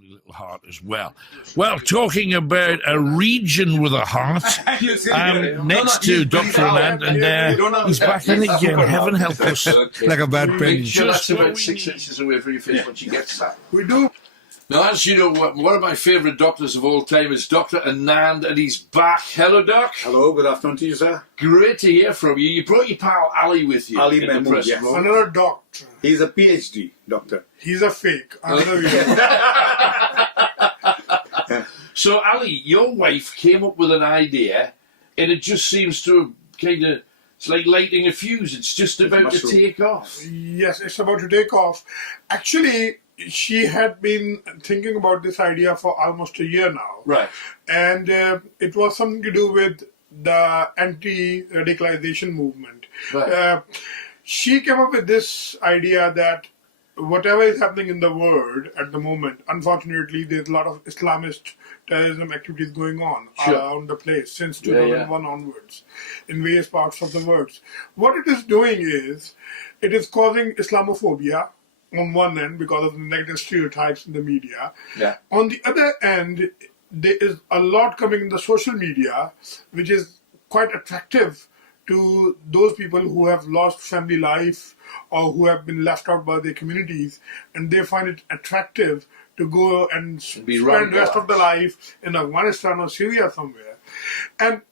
lovely little heart as well. Well, talking about a region with a heart, next to Dr Anand, and he's back in again. Heaven help us. Like a bad penny. That's about 6 inches away from your face when she gets that. We do. Now, as you know, one of my favourite doctors of all time is Dr Anand, and he's back. Hello, Doc. Hello, good afternoon to you, sir. Great to hear from you. You brought your pal Ali with you. Ali Mehmood, yes. Another doctor. He's a PhD doctor. He's a fake. So, Ali, your wife came up with an idea, and it just seems to have kind of, it's like lighting a fuse. It's just about to take off. Yes, it's about to take off. Actually, she had been thinking about this idea for almost a year now. Right. And it was something to do with the anti-radicalization movement. Right. She came up with this idea that whatever is happening in the world at the moment, unfortunately, there's a lot of Islamist terrorism activities going on around the place since 2001 onwards in various parts of the world. What it is doing is, it is causing Islamophobia on one end because of the negative stereotypes in the media. Yeah. On the other end, there is a lot coming in the social media, which is quite attractive to those people who have lost family life or who have been left out by their communities, and they find it attractive to go and spend the rest of their life in Afghanistan or Syria somewhere. And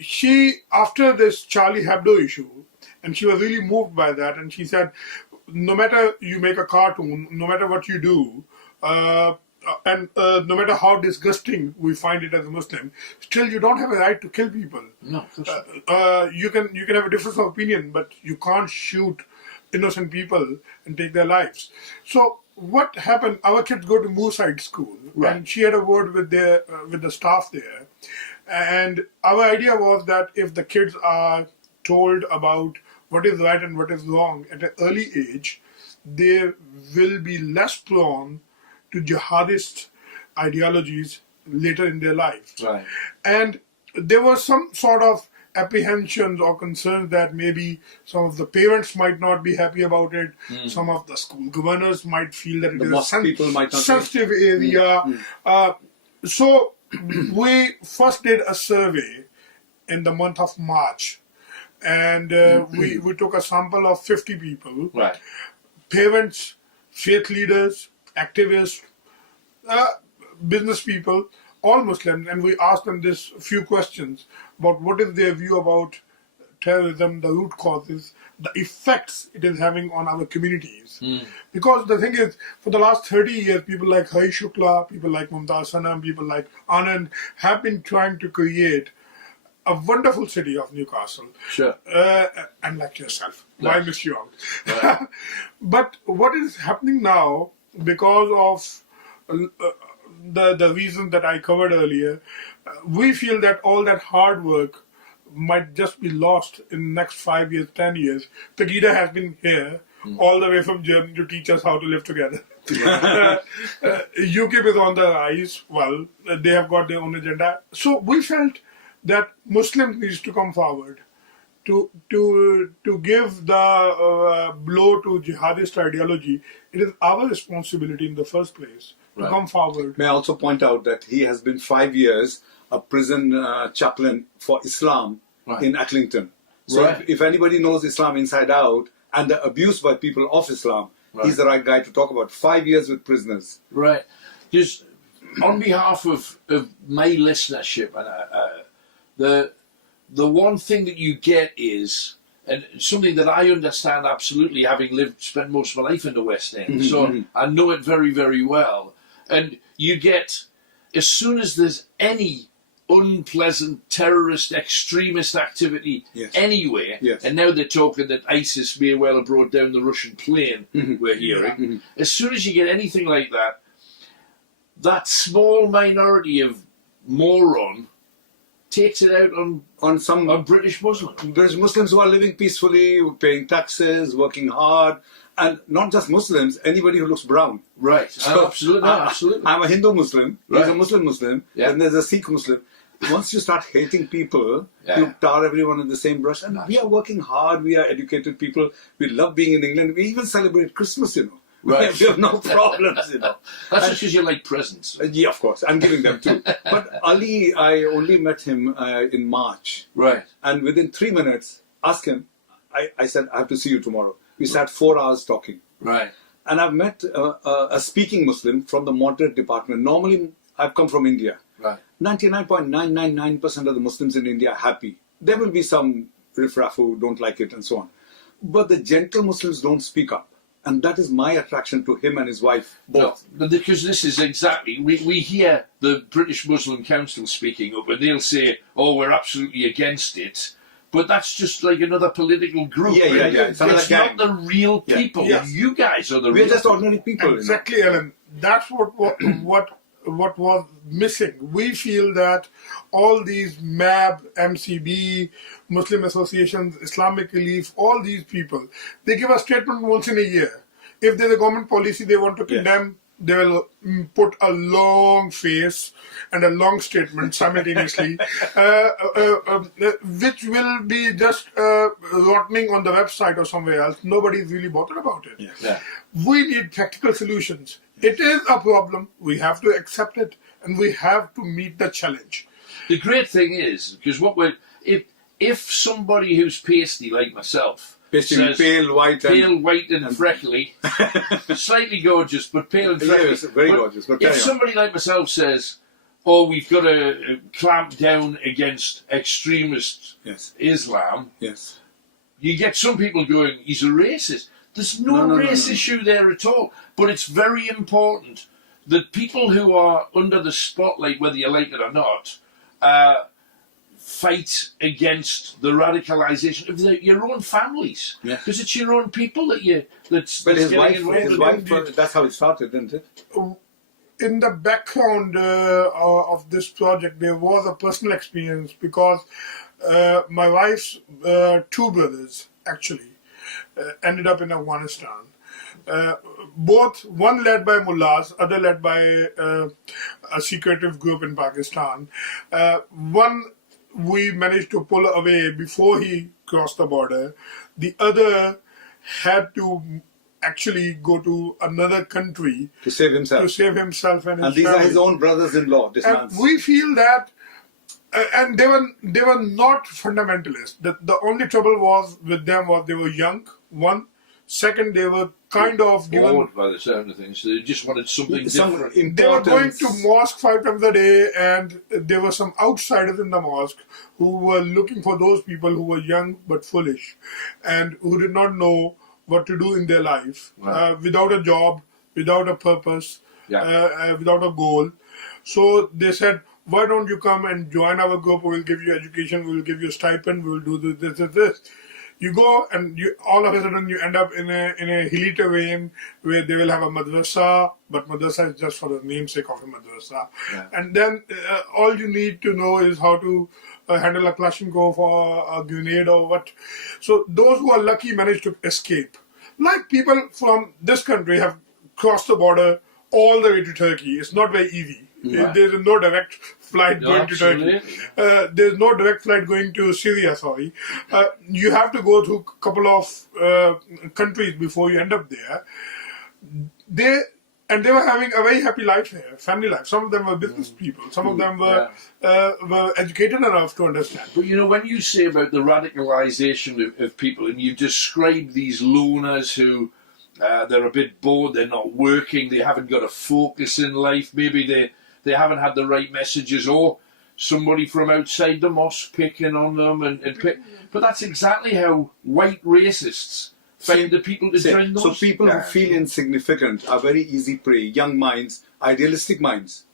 she, after this Charlie Hebdo issue, and she was really moved by that, and she said, no matter you make a cartoon, no matter what you do, and no matter how disgusting we find it as a Muslim, still you don't have a right to kill people. No. You can have a difference of opinion, but you can't shoot innocent people and take their lives. So what happened? Our kids go to Moorside School, and she had a word with the staff there, and our idea was that if the kids are told about what is right and what is wrong at an early age, they will be less prone to jihadist ideologies later in their lives. Right. And there was some sort of apprehensions or concerns that maybe some of the parents might not be happy about it, some of the school governors might feel that it is a sensitive area. So we first did a survey in the month of March, and we took a sample of 50 people, parents, faith leaders, activists, business people, all Muslims, and we asked them this few questions about what is their view about terrorism, the root causes, the effects it is having on our communities. Because the thing is, for the last 30 years, people like Hari Shukla, people like Mumtaz Sanam, people like Anand have been trying to create a wonderful city of Newcastle. Sure. And like yourself. Why miss you out? But what is happening now, because of the reasons that I covered earlier, we feel that all that hard work might just be lost in the next 5 years, 10 years. Pegida has been here all the way from Germany to teach us how to live together. UKIP is on the rise. Well, they have got their own agenda. So we felt that Muslims needs to come forward to give the blow to jihadist ideology. It is our responsibility in the first place to come forward. May I also point out that he has been 5 years a prison chaplain for Islam in Acklington. So if anybody knows Islam inside out and the abuse by people of Islam, he's the right guy to talk about. 5 years with prisoners. Right. Just on behalf of my listenership, and the one thing that you get is, and something that I understand absolutely, having spent most of my life in the West End, so I know it very, very well. And you get, as soon as there's any unpleasant terrorist extremist activity anywhere, and now they're talking that ISIS may well have brought down the Russian plane, we're hearing, as soon as you get anything like that, that small minority of moron takes it out on British Muslims. British Muslims who are living peacefully, paying taxes, working hard, and not just Muslims, anybody who looks brown. Right, So, absolutely. I'm a Hindu Muslim, he's a Muslim Muslim, and there's a Sikh Muslim. Once you start hating people, you tar everyone in the same brush. And we are working hard, we are educated people, we love being in England, we even celebrate Christmas, you know. Right. We have no problems, you know. That's just because you like presents. Yeah, of course. I'm giving them too. But Ali, I only met him in March. Right. And within 3 minutes, ask him, I said, I have to see you tomorrow. We sat 4 hours talking. Right. And I've met a speaking Muslim from the moderate department. Normally, I've come from India. Right. 99.999% of the Muslims in India are happy. There will be some riffraff who don't like it and so on. But the gentle Muslims don't speak up. And that is my attraction to him and his wife, both. No, because this is exactly, we hear the British Muslim Council speaking up and they'll say, oh, we're absolutely against it. But that's just like another political group. Yeah. It's not the real people. Yeah. Yes. You guys are the We're real just people. ordinary people. Exactly, you know? Alan. That's what was missing. We feel that all these MAB, MCB, Muslim associations, Islamic Relief, all these people, they give a statement once in a year. If there's a government policy they want to condemn, they will put a long face and a long statement simultaneously, which will be just rotting on the website or somewhere else. Nobody's really bothered about it. Yeah. We need practical solutions. It is a problem. We have to accept it, and we have to meet the challenge. The great thing is, because if somebody who's pasty like myself, Basically, pale, white, and freckly, slightly gorgeous, but pale and freckly. Yes, very gorgeous. But if somebody like myself says, "Oh, we've got to clamp down against extremist Islam," you get some people going, "He's a racist." There's no race issue there at all. But it's very important that people who are under the spotlight, whether you like it or not, fight against the radicalisation of your own families, because it's your own people that's But his getting wife, involved. that's how it started, didn't it? In the background of this project, there was a personal experience because my wife's two brothers actually ended up in Afghanistan. Both, one led by mullahs, other led by a secretive group in Pakistan. One we managed to pull away before he crossed the border. The other had to actually go to another country to save himself. And his these family. are his own brothers-in-law. This And man's. we feel that, and they were not fundamentalists. The only trouble was with them was they were young. One, second, they were kind of given. Bored by the sound of things. They just wanted something different. They were going to mosque 5 times a day, and there were some outsiders in the mosque who were looking for those people who were young but foolish, and who did not know what to do in their life, without a job, without a purpose, without a goal. So they said, why don't you come and join our group? We'll give you education, we'll give you a stipend, we'll do this. You go and all of a sudden you end up in a hilly terrain where they will have a madrasa, but madrasa is just for the namesake of a madrasa. Yeah. And then all you need to know is how to handle a Kalashnikov or a grenade or what. So those who are lucky manage to escape. Like people from this country have crossed the border all the way to Turkey. It's not very easy. Right. There is no direct flight going to absolutely. Turkey. There's no direct flight going to Syria, sorry. You have to go through a couple of countries before you end up there. They were having a very happy life here, family life. Some of them were business people. Some of them were educated enough to understand. But you know, when you say about the radicalisation of people, and you describe these loners who they're a bit bored, they're not working, they haven't got a focus in life, maybe they haven't had the right messages, or somebody from outside the mosque picking on them, but that's exactly how white racists find the people to join those. So people who feel insignificant are very easy prey, young minds, idealistic minds.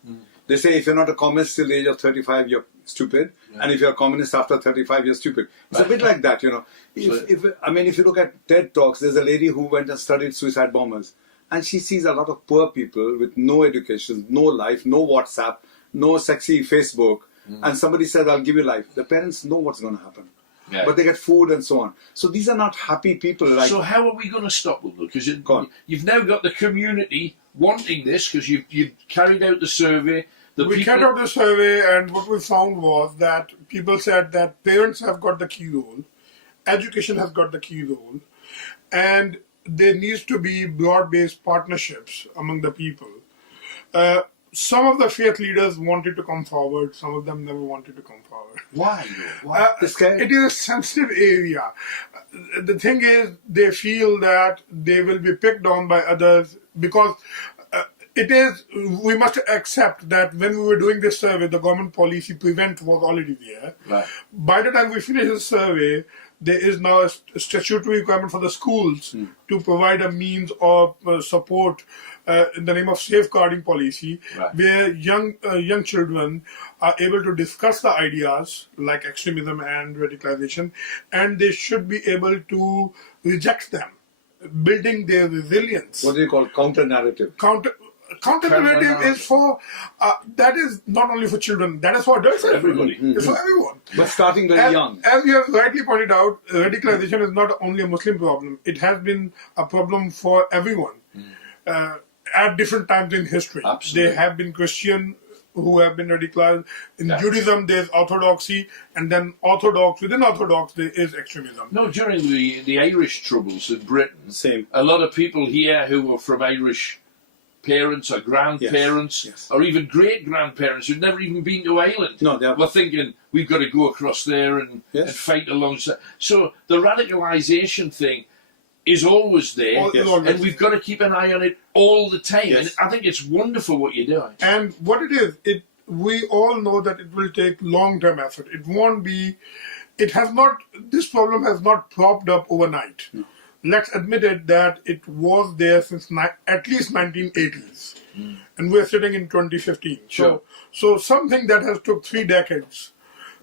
They say if you're not a communist till the age of 35, you're stupid, and if you're a communist after 35, you're stupid. It's a bit like that, you know. If you look at TED Talks, there's a lady who went and studied suicide bombers, and she sees a lot of poor people with no education, no life, no WhatsApp, no sexy Facebook, and somebody says, I'll give you life. The parents know what's going to happen. Yeah. But they get food and so on. So these are not happy people. So how are we going to stop them? Because you've now got the community wanting this, because you've carried out the survey. We carried out the survey, and what we found was that people said that parents have got the key role, education has got the key role, and there needs to be broad-based partnerships among the people. Some of the faith leaders wanted to come forward. Some of them never wanted to come forward. Why? Why? It is a sensitive area. The thing is, they feel that they will be picked on by others because we must accept that when we were doing this survey, the government policy prevent was already there. Right. By the time we finish the survey, there is now a statutory requirement for the schools to provide a means of support in the name of safeguarding policy, where young children are able to discuss the ideas like extremism and radicalization, and they should be able to reject them, building their resilience. What do you call counter-narrative? Counter-narrative is for, that is not only for children, that is for adults. Everybody. It's for everyone. But starting very young. As you have rightly pointed out, radicalization is not only a Muslim problem. It has been a problem for everyone at different times in history. Absolutely. There have been Christian who have been radicalized. In Judaism, there's orthodoxy, and then within orthodox, there is extremism. No, during the Irish troubles in Britain, Same. a lot of people here who were from Irish parents or grandparents or even great-grandparents who'd never even been to Ireland were thinking, we've got to go across there and fight alongside. So the radicalisation thing is always there, and we've got to keep an eye on it all the time. And I think it's wonderful what you're doing. And what it is, we all know that it will take long-term effort. It won't be, this problem has not propped up overnight. No. Let's admit it that it was there since at least 1980s, and we're sitting in 2015. Sure. So something that has took 3 decades.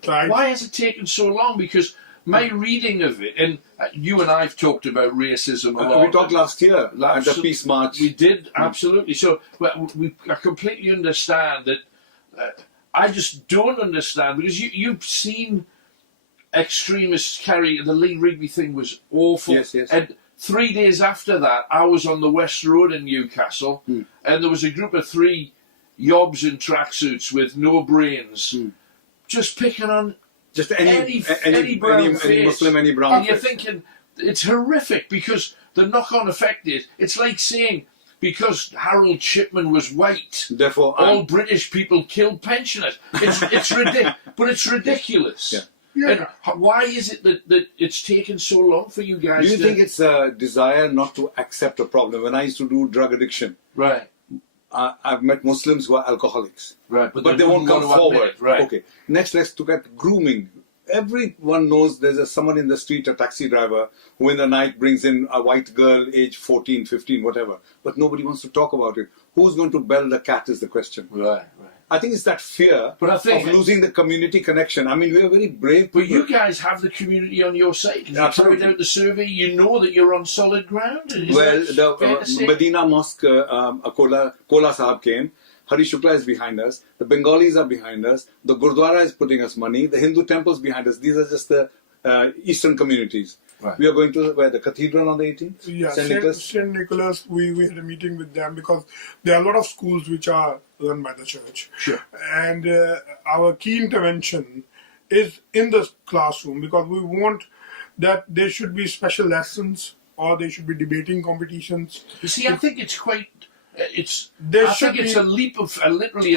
Right? Why has it taken so long? Because my reading of it, and you and I've talked about racism a lot. We talked last year at the Peace March. We did, absolutely. So I completely understand that. I just don't understand, because you've seen extremists carry, the Lee Rigby thing was awful. Yes. And 3 days after that, I was on the West Road in Newcastle, and there was a group of 3 yobs in tracksuits with no brains, just picking on just any brown face. Any Muslim, any brown and you're thinking, it's horrific, because the knock-on effect is, it's like saying, because Harold Shipman was white, therefore all British people killed pensioners. It's ridiculous, but it's ridiculous. And why is it that it's taken so long for you guys? Do you think it's a desire not to accept a problem? When I used to do drug addiction, I've met Muslims who are alcoholics, but they won't come forward. Okay, next let's look at grooming. Everyone knows there's someone in the street, a taxi driver, who in the night brings in a white girl, age 14, 15, whatever. But nobody wants to talk about it. Who's going to bell the cat is the question. I think it's that fear of losing the community connection. I mean, we are very brave people. But you guys have the community on your side. You carried out the survey, you know that you're on solid ground. The Medina Mosque, Kola Sahab came. Hari Shukla is behind us. The Bengalis are behind us. The Gurdwara is putting us money. The Hindu temples behind us. These are just the eastern communities. We are going to the cathedral on the 18th? Yeah, St. Nicholas, we had a meeting with them because there are a lot of schools which are run by the church. And our key intervention is in the classroom, because we want that there should be special lessons or there should be debating competitions. You see, I think it's quite... it's literally a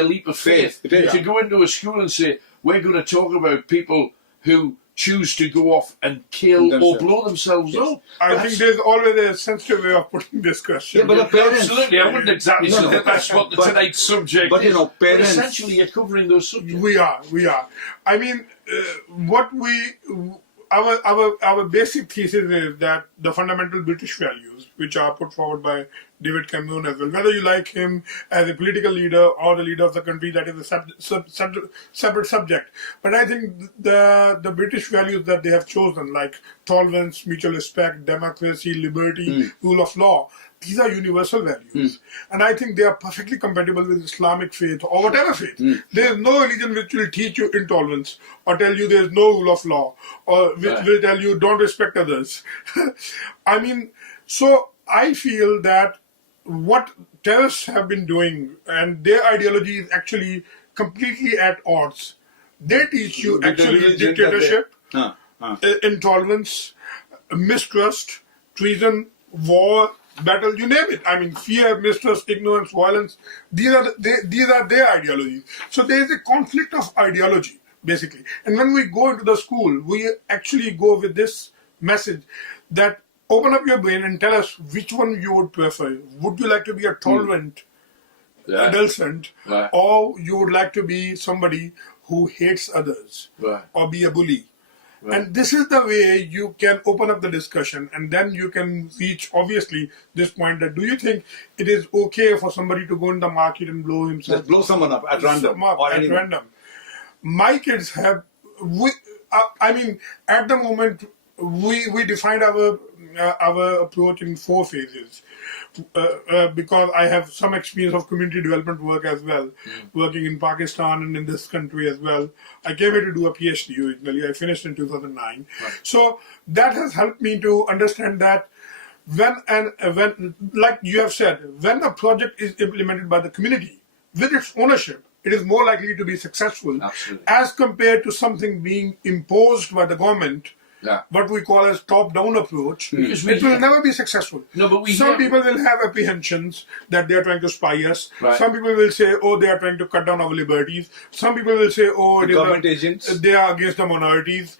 leap of faith to go into a school and say, we're going to talk about people who choose to go off and kill or blow themselves up. I think there's always a sensitive way of putting this question. But the parents, absolutely, I wouldn't exactly say that that's what tonight's subject is. But parents, essentially you're covering those subjects. We are. I mean, our basic thesis is that the fundamental British values, which are put forward by David Cameron as well, whether you like him as a political leader or the leader of the country, that is a separate subject. But I think the British values that they have chosen, like tolerance, mutual respect, democracy, liberty, rule of law, these are universal values. And I think they are perfectly compatible with Islamic faith or whatever faith. There is no religion which will teach you intolerance or tell you there is no rule of law or which will tell you don't respect others. I mean, so I feel that what terrorists have been doing, and their ideology is actually completely at odds. They teach you actually dictatorship, intolerance, mistrust, treason, war, battle, you name it. I mean, fear, mistrust, ignorance, violence. These are their ideologies. So there is a conflict of ideology, basically. And when we go into the school, we actually go with this message that open up your brain and tell us which one you would prefer. Would you like to be a tolerant adolescent, or you would like to be somebody who hates others, or be a bully? And this is the way you can open up the discussion, and then you can reach, obviously, this point that do you think it is okay for somebody to go in the market and blow himself? Just blow someone up at random. My kids have, I mean, at the moment, we defined our approach in 4 phases. Because I have some experience of community development work as well, working in Pakistan and in this country as well. I came here to do a PhD originally. I finished in 2009. So that has helped me to understand that when, like you have said, when a project is implemented by the community with its ownership, it is more likely to be successful as compared to something being imposed by the government. What we call as top-down approach, it will never be successful. Some people will have apprehensions that they are trying to spy us. Some people will say, oh, they are trying to cut down our liberties. Some people will say, oh, they are against the minorities.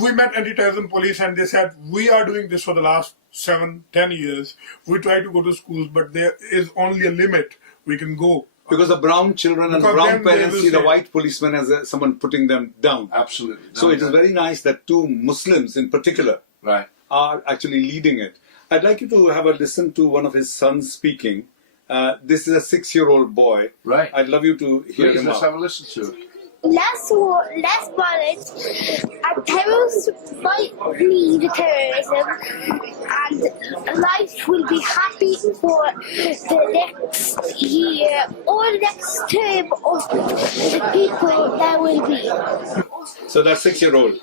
We met anti-terrorism police and they said, we are doing this for the last 7-10 years. We try to go to schools, but there is only a limit we can go. Because the brown children and brown parents see the white policeman as someone putting them down. Absolutely. So it is very nice that 2 Muslims in particular are actually leading it. I'd like you to have a listen to one of his sons speaking. This is a 6-year-old boy. I'd love you to hear him out. Let's have a listen to it. Less war, less violence, and terrorists fight the terrorism, and life will be happy for the next year or the next term of the people there will be. So that's 6-year-old.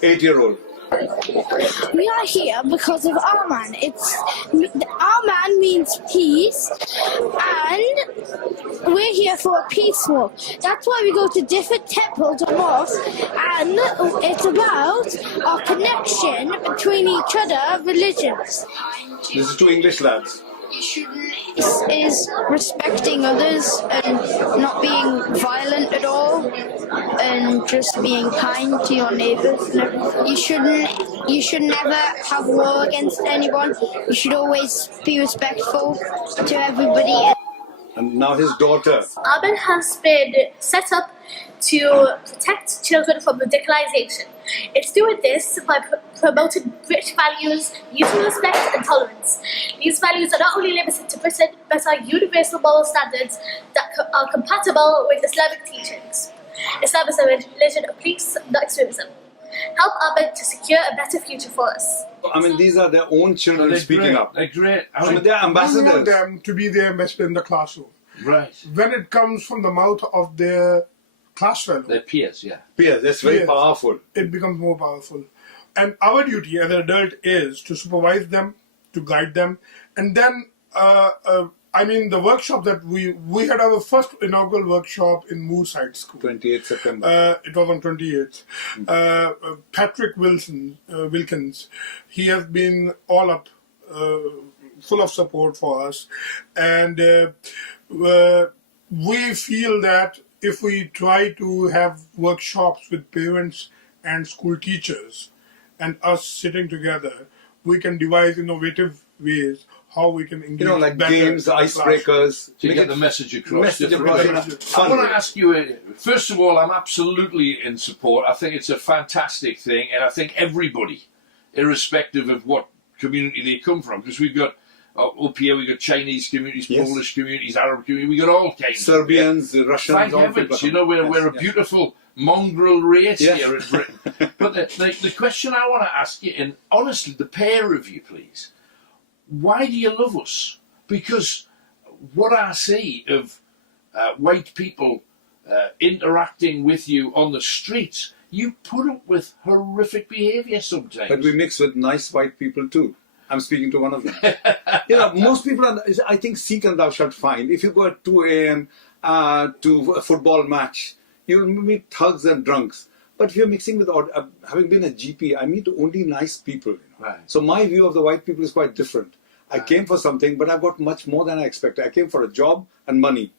8-year-old. We are here because of Arman. Arman means peace, and we're here for a peace walk. That's why we go to different temples or mosques, and it's about our connection between each other, religions. This is 2 English lads. Is respecting others and not being violent at all, and just being kind to your neighbours. You should never have war against anyone. You should always be respectful to everybody. And now his daughter. Aman has been set up to protect children from radicalization. It's doing this by promoting rich values, mutual respect and tolerance. These values are not only limited to Britain, but are universal moral standards that are compatible with Islamic teachings. Islam is a religion of peace, not extremism. Help Aman to secure a better future for us. I mean, these are their own children speaking up. They're great. I mean, they're ambassadors. We want them to be the ambassador in the classroom. When it comes from the mouth of their class fellow. Their peers, Peers, that's very powerful. It becomes more powerful. And our duty as an adult is to supervise them, to guide them. And then, I mean, the workshop that we had our first inaugural workshop in Moorside School. 28th September. It was on 28th. Patrick Wilkins, he has been all up, full of support for us. And we feel that if we try to have workshops with parents and school teachers and us sitting together, we can devise innovative ways how we can engage. Like games, icebreakers. To get the message across. I want to ask you, first of all, I'm absolutely in support. I think it's a fantastic thing, and I think everybody, irrespective of what community they come from, because we've got up here, we've got Chinese communities, Polish communities, Arab communities, we've got all kinds. Serbians, Russians. Thank heavens, we're a beautiful mongrel race here in Britain. But the question I want to ask you, and honestly, the pair of you, please, why do you love us? Because what I see of white people interacting with you on the streets, you put up with horrific behaviour sometimes. But we mix with nice white people too. I'm speaking to one of them. Most people are, I think, seek and thou shalt find. If you go at 2 a.m. To a football match, you'll meet thugs and drunks. But if you're mixing with, having been a GP, I meet only nice people. Right. So my view of the white people is quite different. I came for something, but I've got much more than I expected. I came for a job and money.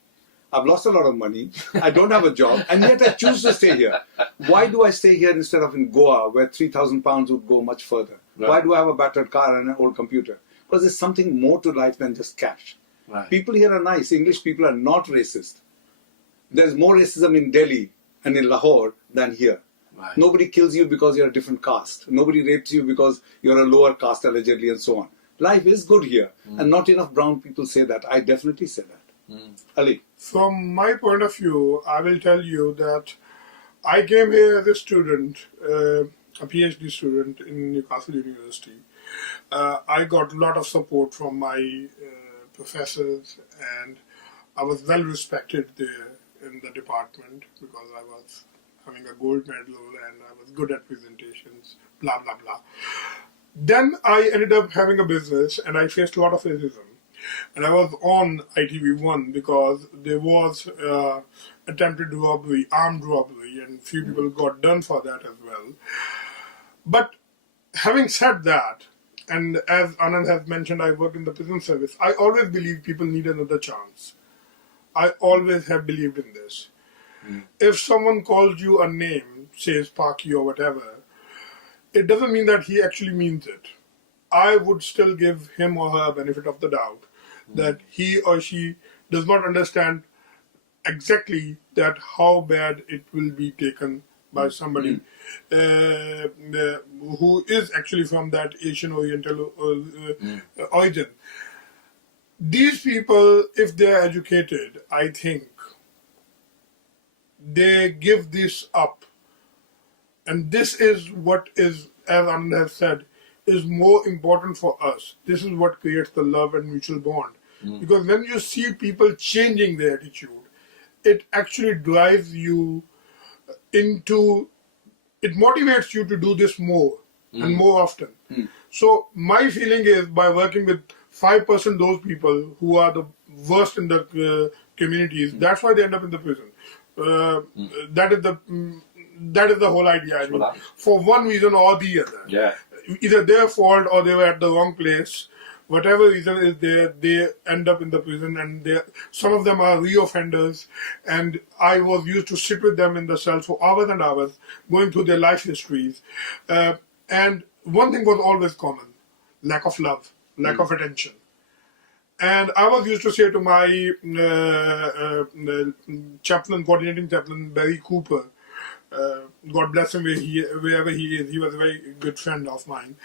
I've lost a lot of money. I don't have a job, and yet I choose to stay here. Why do I stay here instead of in Goa, where 3,000 pounds would go much further? Right. Why do I have a battered car and an old computer? Because there's something more to life than just cash. Right. People here are nice. English people are not racist. There's more racism in Delhi and in Lahore than here. Right. Nobody kills you because you're a different caste. Nobody rapes you because you're a lower caste, allegedly, and so on. Life is good here, and not enough brown people say that. I definitely say that. Ali? From my point of view, I will tell you that I came here as a student, a PhD student in Newcastle University. I got a lot of support from my professors, and I was well respected there in the department because I was having a gold medal and I was good at presentations, blah, blah, blah. Then I ended up having a business and I faced a lot of racism. And I was on ITV1 because there was attempted robbery, armed robbery, and few people got done for that as well. But having said that, and as Anand has mentioned, I work in the prison service, I always believe people need another chance. I always have believed in this. If someone calls you a name, says Paki or whatever, it doesn't mean that he actually means it. I would still give him or her a benefit of the doubt that he or she does not understand exactly that how bad it will be taken by somebody who is actually from that Asian Oriental origin. These people, if they are educated, I think, they give this up. And this is what is, as Anand has said, is more important for us. This is what creates the love and mutual bond. Because when you see people changing their attitude, it actually drives you into, it motivates you to do this more and more often. So my feeling is by working with 5% those people who are the worst in the communities, that's why they end up in the prison. That is the whole idea. I mean, for one reason or the other. Yeah. Either their fault or they were at the wrong place. Whatever reason is there, they end up in the prison, and some of them are re-offenders. And I was used to sit with them in the cell for hours and hours, going through their life histories. And one thing was always common: lack of love, lack of attention. And I was used to say to my coordinating chaplain, Barry Cooper, God bless him wherever he is, he was a very good friend of mine,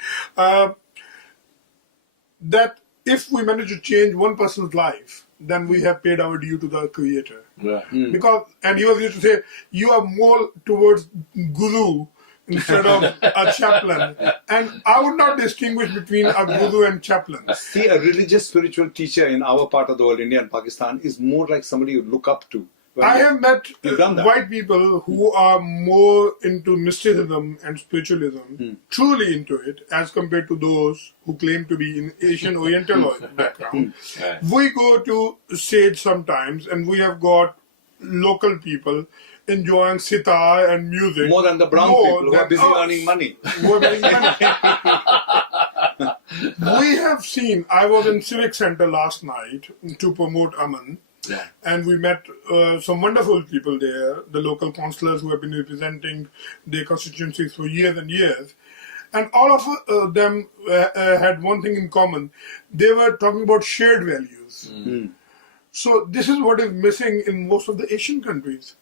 that if we manage to change one person's life, then we have paid our due to the Creator. Yeah. Because, and he was used to say, you are more towards guru instead of a chaplain. And I would not distinguish between a guru and chaplain. See, a religious spiritual teacher in our part of the world, India and Pakistan, is more like somebody you look up to. I have met white people who are more into mysticism and spiritualism, truly into it, as compared to those who claim to be in Asian Oriental background. We go to Sage sometimes, and we have got local people enjoying sitar and music. More than the brown people who are busy earning money. We have seen, I was in Civic Center last night to promote Aman. Yeah. And we met some wonderful people there, the local councillors who have been representing their constituencies for years and years. And all of them had one thing in common. They were talking about shared values. So this is what is missing in most of the Asian countries.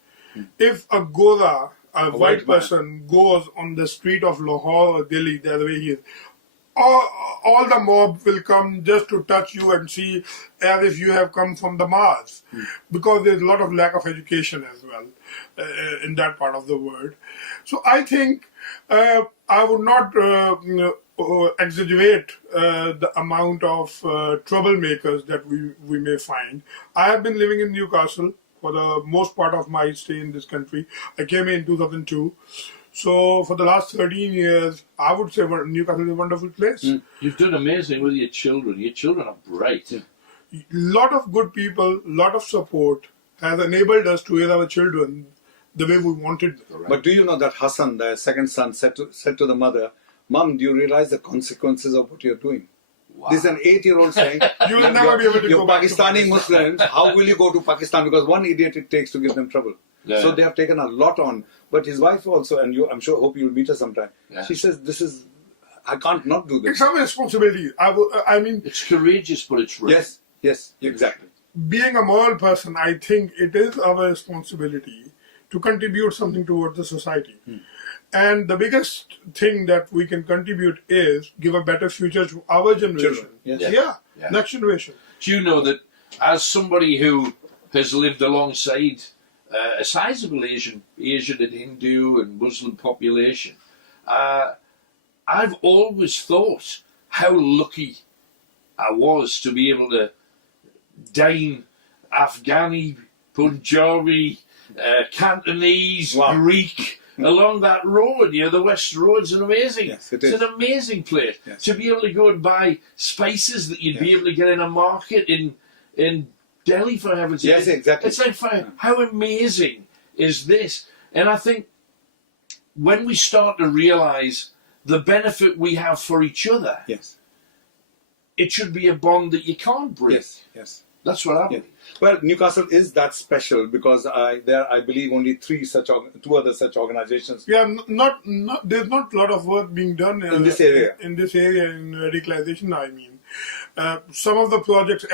If a Gora, a white person, goes on the street of Lahore or Delhi, the way he is, all the mob will come just to touch you and see as if you have come from the Mars, because there's a lot of lack of education as well in that part of the world. So I think I would not exaggerate the amount of troublemakers that we may find. I have been living in Newcastle for the most part of my stay in this country. I came in 2002. So for the last 13 years, I would say Newcastle is a wonderful place. You've done amazing with your children. Your children are bright. Lot of good people, lot of support has enabled us to raise our children the way we wanted them. But do you know that Hassan, the second son, said to the mother, "Mom, do you realize the consequences of what you're doing?" Wow. This is an 8-year-old saying, "You will never be able to go back to Pakistani Muslims, how will you go to Pakistan? Because one idiot it takes to give them trouble." Yeah. So they have taken a lot on. But his wife also, and I'm sure, hope you'll meet her sometime. Yeah. She says, I can't not do this. It's our responsibility. I mean, it's courageous, but it's right. Yes, exactly. Being a moral person, I think it is our responsibility to contribute something towards the society. And the biggest thing that we can contribute is give a better future to our generation. Next generation. Do you know that as somebody who has lived alongside a sizable Asian and Hindu and Muslim population, I've always thought how lucky I was to be able to dine Afghani, Punjabi, Cantonese, Greek along that road. You know, the West Road's an amazing. Yes, it is. It's an amazing place to be able to go and buy spices that you'd be able to get in a market in Delhi, for heaven's sake. Yes, exactly. It's like, how amazing is this? And I think when we start to realise the benefit we have for each other, it should be a bond that you can't break. Yes. That's what I believe. Well, Newcastle is that special because there I believe only two other such organizations. Yeah, there's not a lot of work being done in this area. In radicalization, I mean, some of the projects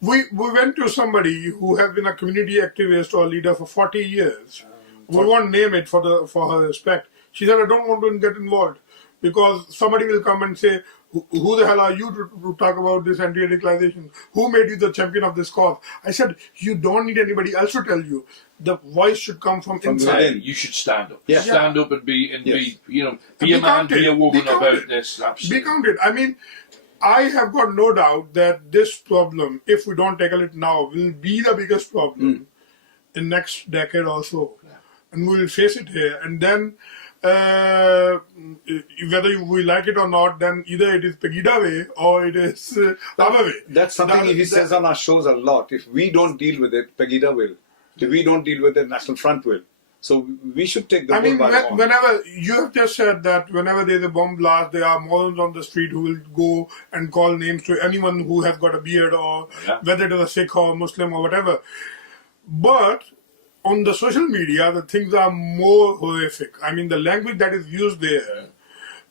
we went to somebody who has been a community activist or leader for 40 years. We won't name it for her respect. She said, "I don't want to get involved because somebody will come and say, who the hell are you to talk about this anti-radicalization? Who made you the champion of this cause?" I said, "You don't need anybody else to tell you. The voice should come from inside. Within. You should stand up. Stand up and be a man, be a woman about this. Absolutely. Be counted. I mean, I have got no doubt that this problem, if we don't tackle it now, will be the biggest problem in next decade or so. And we will face it here. And then, whether we like it or not, then either it is Pegida way or it is our way. That's something he says on our shows a lot. If we don't deal with it, Pegida will. If we don't deal with it, National Front will. So we should take the bull by the horn. Whenever you have just said that whenever there's a bomb blast, there are Muslims on the street who will go and call names to anyone who has got a beard or whether it is a Sikh or Muslim or whatever. But on the social media, the things are more horrific. I mean, the language that is used there,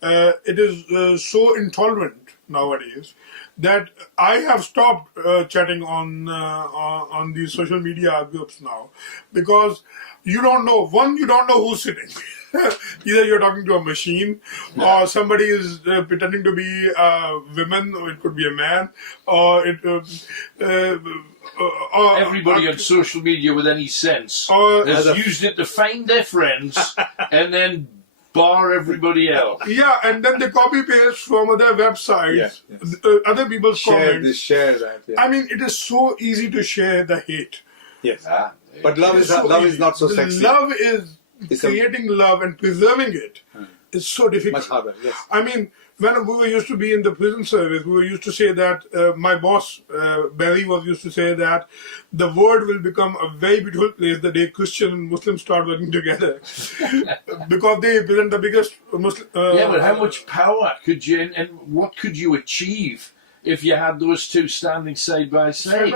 it is so intolerant nowadays that I have stopped chatting on these social media groups now because you don't know who's sitting. Either you're talking to a machine or somebody is pretending to be a woman, or it could be a man, or everybody on social media with any sense has used it to find their friends and then bar everybody else. Yeah, and then they copy paste from other websites, other people's comments. Share that. Yeah. I mean, it is so easy to share the hate. Yes, but love is not so sexy. Love is creating love and preserving it is so difficult. Much harder. Yes. I mean, when we were used to be in the prison service, we were used to say that my boss Barry was used to say that the world will become a very beautiful place the day Christian and Muslims start working together, because they represent the biggest Muslim. But how much power could you and what could you achieve if you had those two standing side by side?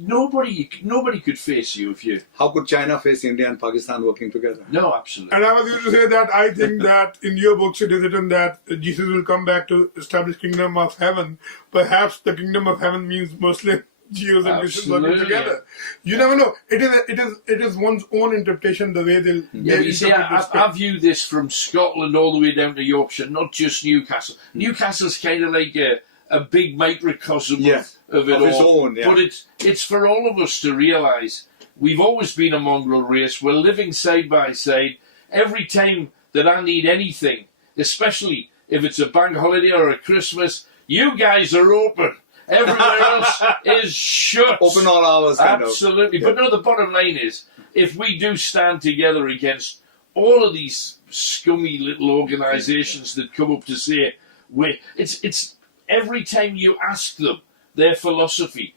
Nobody could face you if you. How could China face India and Pakistan working together? No, absolutely. And I was going to say that I think that in your books it is written that Jesus will come back to establish kingdom of heaven. Perhaps the kingdom of heaven means Muslim, Jews and Christians working together. You never know. It is one's own interpretation the way they'll. You see, I view this from Scotland all the way down to Yorkshire, not just Newcastle. Newcastle's kind of like a big microcosm of it all. Own, but it's for all of us to realise we've always been a mongrel race. We're living side by side. Every time that I need anything, especially if it's a bank holiday or a Christmas, you guys are open. Everywhere else is shut. Open all hours, Absolutely. But no, the bottom line is, if we do stand together against all of these scummy little organisations that come up to say, it's every time you ask them their philosophy,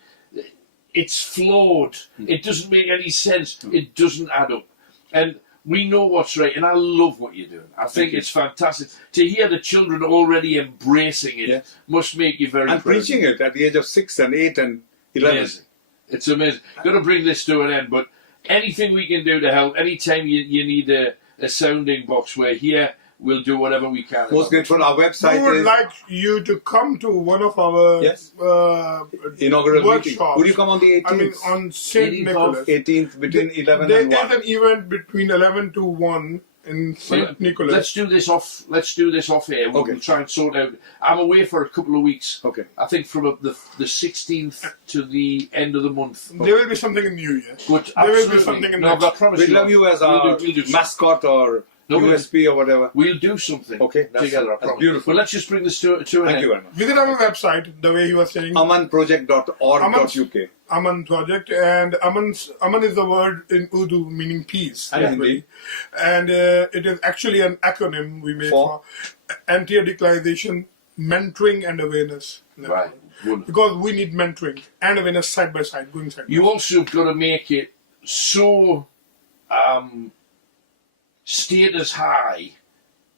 it's flawed. It doesn't make any sense. It doesn't add up. And we know what's right, and I love what you're doing. I think it's fantastic. To hear the children already embracing it must make you very proud. And preaching it at the age of 6 and 8 and 11. Amazing. It's amazing. Got to bring this to an end, but anything we can do to help, anytime you need a sounding box, we're here. We'll do whatever we can. Most grateful. Our website We would is... like you to come to one of our inaugural workshops. meeting. Would you come on the 18th? I mean, on St. Nicholas. 18th between 11 there and 1. There is an event between 11 to 1 in St. Nicholas. Let's do this off. Let's do this off here. We'll try and sort out. I'm away for a couple of weeks. Okay. I think from the 16th to the end of the month. There will be something in New Year. But there will be something in I promise we love you as our mascot or USP or whatever. We'll do something together. I promise. Beautiful. But let's just bring this to an end. Thank you very much. Visit our website, the way he was saying. amanproject.org.uk. Aman Project, and Aman is the word in Urdu meaning peace. Indeed. And it is actually an acronym we made for anti-radicalization, mentoring and awareness. Right. Wonderful. Because we need mentoring and awareness side by side, going side by side. You also got to make it so status high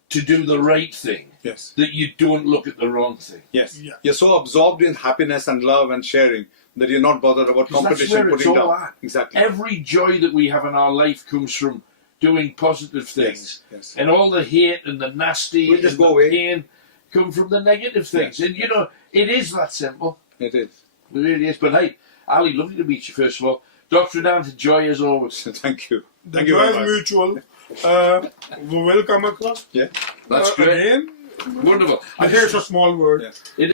to do the right thing. Yes. That you don't look at the wrong thing. Yes. Yeah. You're so absorbed in happiness and love and sharing that you're not bothered about competition putting down. Exactly. Every joy that we have in our life comes from doing positive things. Yes. And all the hate and the nasty and the pain come from the negative things. Yes. And you know, it is that simple. It is. It really is. But hey, Ali, lovely to meet you first of all. Dr Anand, joy as always. Thank you. The joy is mutual. We will come across. Yeah. That's great. Again. Wonderful. I think it's a small word. Yeah.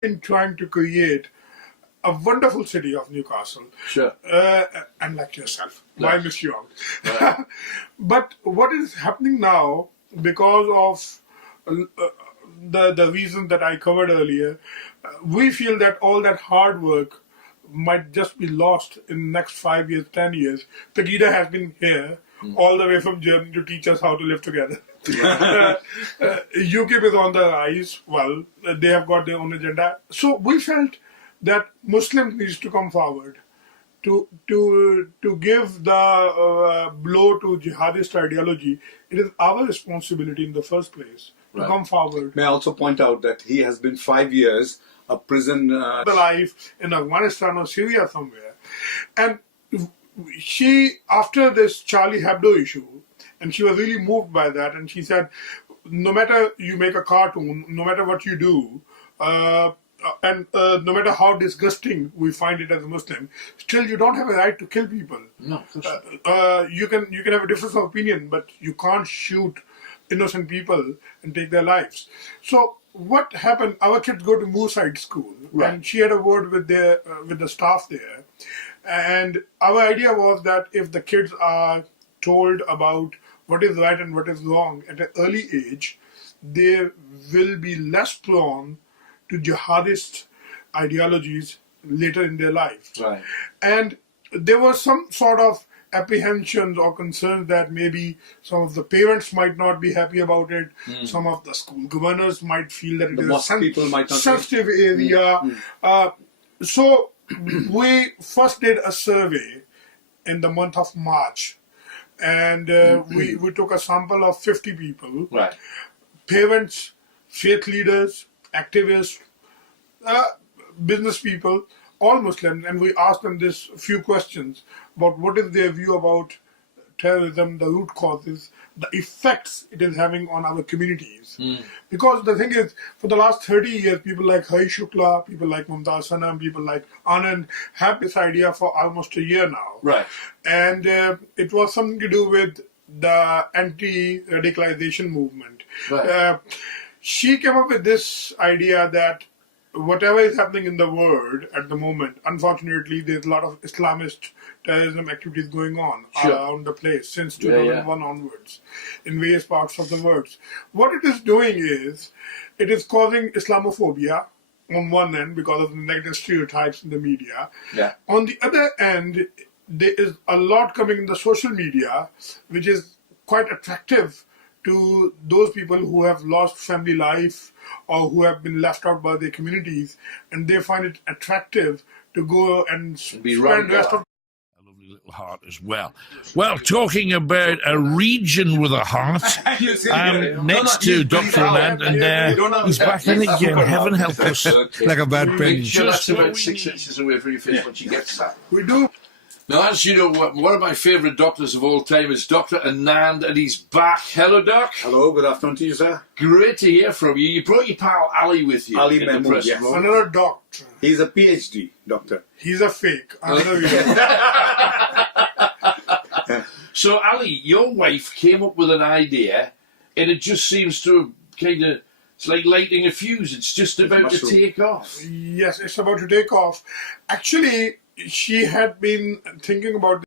In trying to create a wonderful city of Newcastle. Sure. And like yourself. Why miss you out? Right. But what is happening now, because of the reason that I covered earlier, we feel that all that hard work might just be lost in the next 5 years, 10 years. Pegida has been here all the way from Germany to teach us how to live together. UKIP is on the rise. Well, they have got their own agenda. So we felt that Muslims needs to come forward to give the blow to jihadist ideology. It is our responsibility in the first place to come forward. May I also point out that he has been 5 years a prison life in Afghanistan or Syria somewhere, and she, after this Charlie Hebdo issue, and she was really moved by that, and she said, no matter you make a cartoon, no matter what you do, and no matter how disgusting we find it as a Muslim, still you don't have a right to kill people. No, you can have a difference of opinion, but you can't shoot innocent people and take their lives. So what happened? Our kids go to Moorside School, and she had a word with the staff there, and our idea was that if the kids are told about what is right and what is wrong at an early age, they will be less prone to jihadist ideologies later in their life. Right. And there was some sort of apprehensions or concerns that maybe some of the parents might not be happy about it. Some of the school governors might feel that it is a sensitive area. So we first did a survey in the month of March. And we took a sample of 50 people, parents, faith leaders, activists, business people, all Muslims, and we asked them this few questions about what is their view about terrorism, the root causes, the effects it is having on our communities. Because the thing is, for the last 30 years, people like Hari Shukla, people like Mumtaz Sanam, people like Anand have this idea for almost a year now. Right. And it was something to do with the anti-radicalization movement. Right. She came up with this idea that whatever is happening in the world at the moment, unfortunately, there's a lot of Islamist terrorism activities going on around the place since 2001 onwards in various parts of the world. What it is doing is, it is causing Islamophobia on one end because of the negative stereotypes in the media. Yeah. On the other end, there is a lot coming in the social media, which is quite attractive to those people who have lost family life or who have been left out by their communities, and they find it attractive to go and spend the rest of a lovely little heart as well. Well, talking about a region with a heart, next to Dr Anand, and he's back in again. Heaven help us. Like a bad penny. Just about 6 inches away from your face when she gets that. we do. Now, as you know, one of my favourite doctors of all time is Dr Anand, and he's back. Hello, Doc. Hello, good afternoon to you, sir. Great to hear from you. You brought your pal Ali with you. Ali in the Mehmood, press yes. room. Another doctor. He's a PhD doctor. He's a fake. Another video. So, Ali, your wife came up with an idea, and it just seems to have kind of, it's like lighting a fuse. It's just about to take off. Yes, it's about to take off. Actually, she had been thinking about